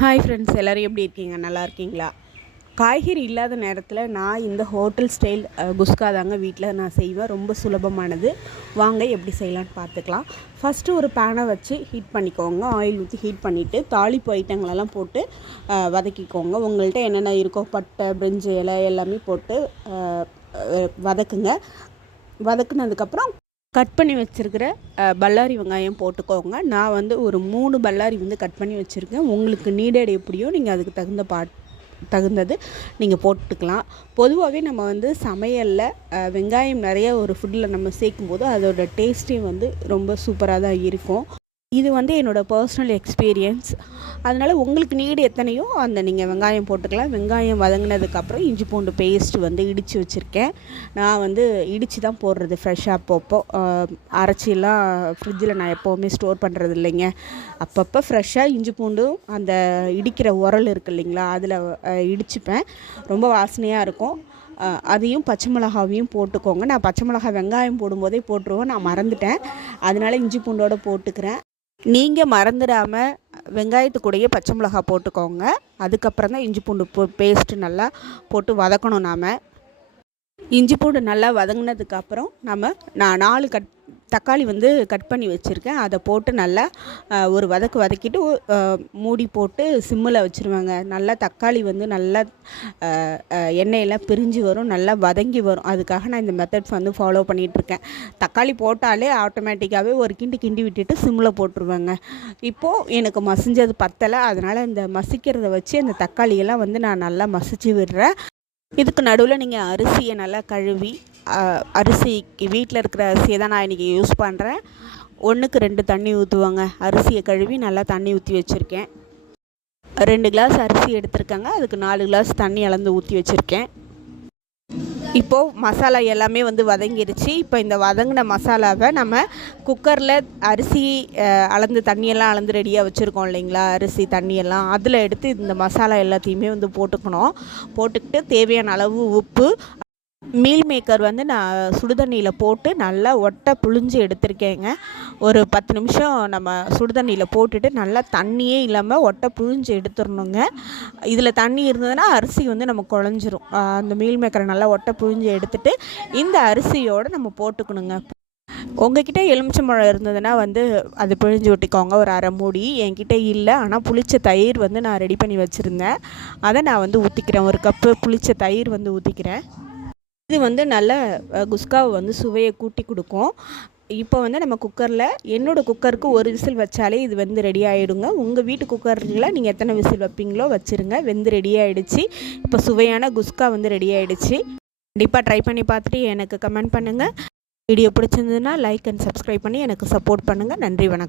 Hi friends எல்லோரும் எப்படி இருக்கீங்க? நல்லா இருக்கீங்களா? காய்கறி இல்லாத நேரத்தில் நான் இந்த ஹோட்டல் ஸ்டைல் குஸ்கா தாங்க வீட்டில் நான் செய்வேன். ரொம்ப சுலபமானது. வாங்க எப்படி செய்யலான்னு பார்த்துக்கலாம் ஃபஸ்ட்டு ஒரு பேனை வச்சு ஹீட் பண்ணிக்கோங்க. ஆயில் ஊற்றி ஹீட் பண்ணிவிட்டு தாளிப்பு ஐட்டங்களெல்லாம் போட்டு வதக்கிக்கோங்க. உங்கள்கிட்ட என்னென்ன இருக்கோ பட்டை பிரிஞ்சு இலை எல்லாமே போட்டு வதக்குங்க. வதக்குனதுக்கப்புறம் கட் பண்ணி வச்சுருக்கிற பல்லாரி வெங்காயம் போட்டுக்கோங்க. நான் வந்து ஒரு மூணு பல்லாரி வந்து கட் பண்ணி வச்சுருக்கேன். உங்களுக்கு நீடட் எப்படியோ நீங்கள் அதுக்கு தகுந்த பாட் தகுந்தது நீங்கள் போட்டுக்கலாம். பொதுவாகவே நம்ம வந்து சமையலில் வெங்காயம் நிறைய ஒரு ஃபுட்டில் நம்ம சேர்க்கும்போது அதோட டேஸ்ட்டே வந்து ரொம்ப சூப்பராக தான் இருக்கும். இது வந்து என்னோடய பர்சனல் எக்ஸ்பீரியன்ஸ் அதனால் உங்களுக்கு நீடு எத்தனையோ அந்த நீங்கள் வெங்காயம் போட்டுக்கலாம். வெங்காயம் வதங்கினதுக்கப்புறம் இஞ்சி பூண்டு பேஸ்ட் வந்து இடித்து வச்சுருக்கேன். நான் வந்து இடித்து தான் போடுறது ஃப்ரெஷ்ஷாக அப்பப்போ. அரைச்சிலாம் ஃப்ரிட்ஜில் நான் எப்போவுமே ஸ்டோர் பண்ணுறது இல்லைங்க. அப்பப்போ ஃப்ரெஷ்ஷாக இஞ்சி பூண்டும் அந்த இடிக்கிற உரல் இருக்கு இல்லைங்களா அதில் இடிச்சுப்பேன். ரொம்ப வாசனையாக இருக்கும். அதையும் பச்சை மிளகாவையும் போட்டுக்கோங்க. நான் பச்சை மிளகாய் வெங்காயம் போடும்போதே போட்டுருவோம் நான் மறந்துட்டேன். அதனால இஞ்சி பூண்டோடு போட்டுக்கிறேன். நீங்கள் மறந்துடாமல் வெங்காயத்துக்கூடையே பச்சை மிளகாய் போட்டுக்கோங்க. அதுக்கப்புறம் தான் இஞ்சி பூண்டு போ பேஸ்ட்டு நல்லா போட்டு வதக்கணும் நாம். இஞ்சி பூண்டு நல்லா வதங்கினதுக்கப்புறம் நம்ம நான் நாலு கட் தக்காளி வந்து கட் பண்ணி வச்சுருக்கேன். அதை போட்டு நல்லா ஒரு வதக்கு வதக்கிட்டு மூடி போட்டு சிம்மில் வச்சுருவாங்க. நல்லா தக்காளி வந்து நல்லா எண்ணெயெல்லாம் பிரிஞ்சு வரும் நல்லா வதங்கி வரும். அதுக்காக நான் இந்த மெத்தட்ஸ் வந்து ஃபாலோ பண்ணிகிட்ருக்கேன் தக்காளி போட்டாலே ஆட்டோமேட்டிக்காகவே ஒரு கிண்டி கிண்டி விட்டுட்டு சிம்மில் போட்டுருவேங்க. இப்போது எனக்கு மசிஞ்சது பத்தலை. அதனால் இந்த மசிக்கிறத வச்சு அந்த தக்காளியெல்லாம் வந்து நான் நல்லா மசிச்சு விடுறேன். இதுக்கு நடுவில் நீங்கள் அரிசியை நல்லா கழுவி அரிசி வீட்டில் இருக்கிற அரிசியை தான் நான் இன்றைக்கி யூஸ் பண்ணுறேன் ஒன்றுக்கு ரெண்டு தண்ணி ஊற்றுவாங்க அரிசியை கழுவி நல்லா தண்ணி ஊற்றி வச்சுருக்கேன். ரெண்டு கிளாஸ் அரிசி எடுத்திருக்காங்க. அதுக்கு நாலு கிளாஸ் தண்ணி அளந்து ஊற்றி வச்சுருக்கேன். இப்போது மசாலா எல்லாமே வந்து வதங்கிருச்சு. இப்போ இந்த வதங்கின மசாலாவை நம்ம குக்கரில் அரிசி அளந்து தண்ணியெல்லாம் அளந்து ரெடியாக வச்சுருக்கோம் இல்லைங்களா? அரிசி தண்ணியெல்லாம். அதில் எடுத்து இந்த மசாலா எல்லாத்தையுமே வந்து போட்டுக்கணும். போட்டுக்கிட்டு தேவையான அளவு உப்பு மீல் மேக்கர் வந்து நான் சுடுதண்ணியில் போட்டு நல்லா ஒட்டை புழிஞ்சு எடுத்திருக்கேங்க. ஒரு பத்து நிமிஷம் நம்ம சுடுதண்ணியில் போட்டுட்டு நல்லா தண்ணியே இல்லாமல் ஒட்டை புழிஞ்சு எடுத்துடணுங்க. இதில் தண்ணி இருந்ததுன்னா அரிசி வந்து நம்ம குழஞ்சிரும். அந்த மீல் மேக்கரை நல்லா ஒட்டை புழிஞ்சு எடுத்துட்டு இந்த அரிசியோடு நம்ம போட்டுக்கணுங்க. உங்ககிட்ட எலுமிச்சம்பழம் இருந்ததுன்னா வந்து அது பிழிஞ்சு விட்டுக்கோங்க ஒரு அரை மூடி. என்கிட்ட இல்லை ஆனால் புளிச்ச தயிர் வந்து நான் ரெடி பண்ணி வச்சுருந்தேன். அதை நான் வந்து ஊற்றிக்கிறேன் ஒரு கப்பு புளிச்ச தயிர் வந்து ஊற்றிக்கிறேன் இது வந்து நல்ல குஸ்காவை வந்து சுவையை கூட்டி கொடுக்கும். இப்போ வந்து நம்ம குக்கரில் என்னோடய குக்கருக்கு ஒரு விசில் வச்சாலே இது வந்து ரெடி ஆகிடுங்க உங்கள் வீட்டு குக்கரில் நீங்கள் எத்தனை விசில் வைப்பீங்களோ வச்சுருங்க. வெந்து ரெடி ஆகிடுச்சு இப்போ சுவையான குஸ்கா வந்து ரெடி ஆகிடுச்சு கண்டிப்பாக ட்ரை பண்ணி பார்த்துட்டு எனக்கு கமெண்ட் பண்ணுங்கள் வீடியோ பிடிச்சிருந்ததுன்னா லைக் அண்ட் சப்ஸ்கிரைப் பண்ணி எனக்கு சப்போர்ட் பண்ணுங்கள் நன்றி வணக்கம்.